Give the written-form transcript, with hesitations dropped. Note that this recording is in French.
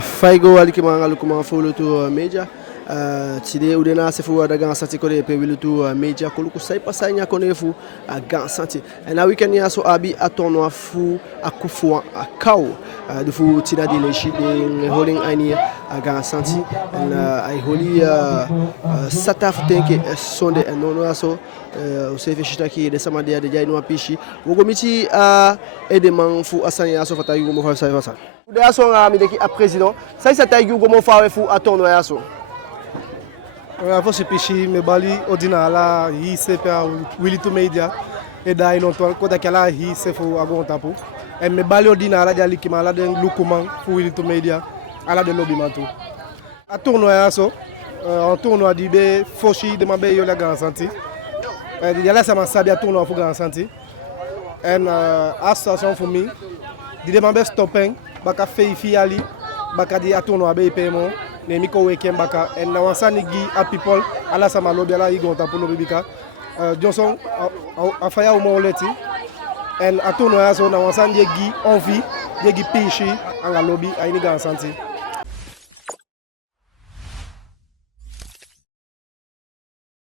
Faigo alikimanga lukuma fulu tu meja tide udena sefu adaga santi kole pe wilutu meja koluku sai pasanya konefu aga santi na weekend ya so abi atono fu akufu akau de fu tina de leshi de holding ani aga santi na ai holi sataf tenke sonde nono aso o sefe shitaki de samade de jai no apishi wogomiti edeman fu asanya so fata yugo mo fa sai fasa de aso ngami de ki a président sai sa taigi yugo mo fa fu atono aso Avant ce péché, me bali ordinala, il se fait Willy to Media, et d'ailleurs, non, quand il il se fait à bon tapo. Et me bali ordinala, il qui m'a de l'oukoman pour Willy to Media, à la de l'obimanto. À tournoi à ça, en tournoi d'Ibé, Foshi de ma belle la grande santé. Il y a là, ça m'a sabi à tournoi pour grande santé. Et association pour moi, il m'a belle stopping, baka fait fiali, baka di à tournoi à paiement. Nemiko weekend baka en nawansani gi a people ala sama lobby ala igonta pour lobika Johnson afaya umo leti en atono ya so nawansani gi envie gi pichi anga lobby aini ga santi